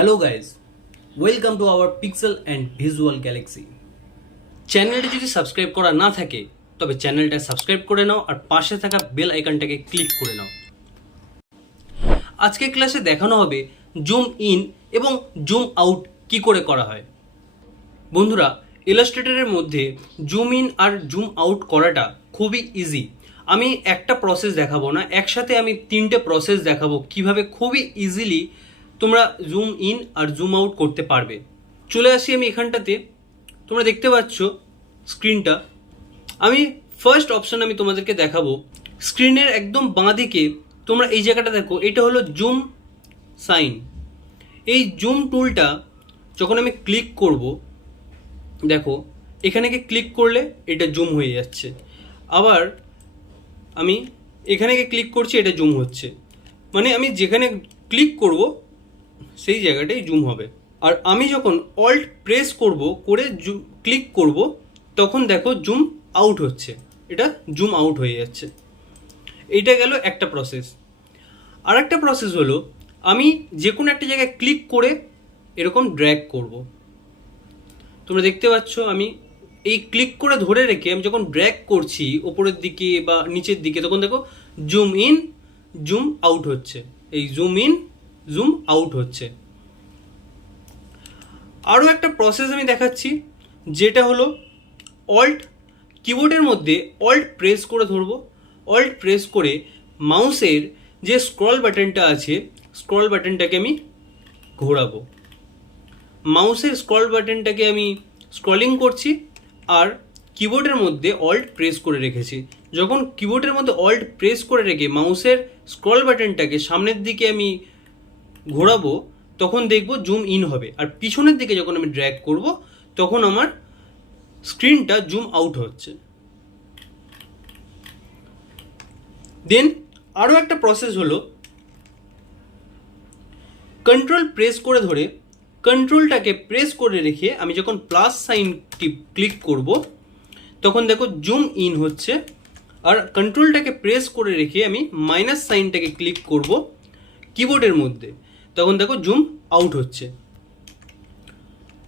Hello guys, welcome to our pixel and visual Galaxy. চ্যানেলটি যদি subscribe করা না থাকে তবে চ্যানেলটা সাবস্ক্রাইব করে নাও আর পাশে থাকা বেল আইকনটাকে ক্লিক করে নাও। আজকে ক্লাসে দেখানো হবে জুম ইন এবং জুম আউট কি করে করা হয়। বন্ধুরা, ইলাস্ট্রেটরের মধ্যে জুম ইন আর জুম আউট করাটা খুবই ইজি। আমি একটা প্রসেস দেখাবো না, একসাথে আমি তিনটে প্রসেস দেখাবো কিভাবে খুবই ইজিলি তোমরা জুম ইন আর জুম আউট করতে পারবে। চলে আসি আমি এখানটাতে, তোমরা দেখতে পাচ্ছ স্ক্রিনটা। আমি ফার্স্ট অপশন আমি তোমাদেরকে দেখাবো। স্ক্রিনের একদম বাঁ দিকে তোমরা এই জায়গাটা দেখো, এটা হলো জুম সাইন। এই জুম টুলটা যখন আমি ক্লিক করব, দেখো এখানে ক্লিক করলে এটা জুম হয়ে যাচ্ছে। আবার আমি এখানে ক্লিক করছি, এটা জুম হচ্ছে। মানে আমি যেখানে ক্লিক করব সেই জায়গাটাই জুম হবে। আর আমি যখন অল্ট প্রেস করব করে ক্লিক করব তখন দেখো জুম আউট হচ্ছে, এটা জুম আউট হয়ে যাচ্ছে। এইটা গেল একটা প্রসেস। আর একটা প্রসেস হলো আমি যে কোনো একটা জায়গায় ক্লিক করে এরকম ড্র্যাগ করব। তোমরা দেখতে পাচ্ছ আমি এই ক্লিক করে ধরে রেখে আমি যখন ড্র্যাগ করছি ওপরের দিকে বা নিচের দিকে, তখন দেখো জুম ইন জুম আউট হচ্ছে, এই জুম ইন জুম আউট হচ্ছে। আরও একটা প্রসেস আমি দেখাচ্ছি, যেটা হলো অল্ট কিবোর্ডের মধ্যে অল্ট প্রেস করে ধরবো। অল্ট প্রেস করে মাউসের যে স্ক্রল বাটনটা আছে, স্ক্রল বাটনটাকে আমি ঘোরাবো। মাউসের স্ক্রল বাটনটাকে আমি স্ক্রলিং করছি আর কিবোর্ডের মধ্যে অল্ট প্রেস করে রেখেছি। যখন কিবোর্ডের মধ্যে অল্ট প্রেস করে রেখে মাউসের স্ক্রল বাটনটাকে সামনের দিকে আমি ঘোরাবো তখন দেখবো জুম ইন হবে। আর পিছনের দিকে যখন আমি ড্র্যাগ করব তখন আমার স্ক্রিনটা জুম আউট হচ্ছে। দেন আরও একটা প্রসেস হলো কন্ট্রোল প্রেস করে ধরে কন্ট্রোলটাকে প্রেস করে রেখে আমি যখন প্লাস সাইন ক্লিক করব তখন দেখো জুম ইন হচ্ছে। আর কন্ট্রোলটাকে প্রেস করে রেখে আমি মাইনাস সাইনটাকে ক্লিক করব কিবোর্ডের মধ্যে, তখন দেখো জুম আউট হচ্ছে।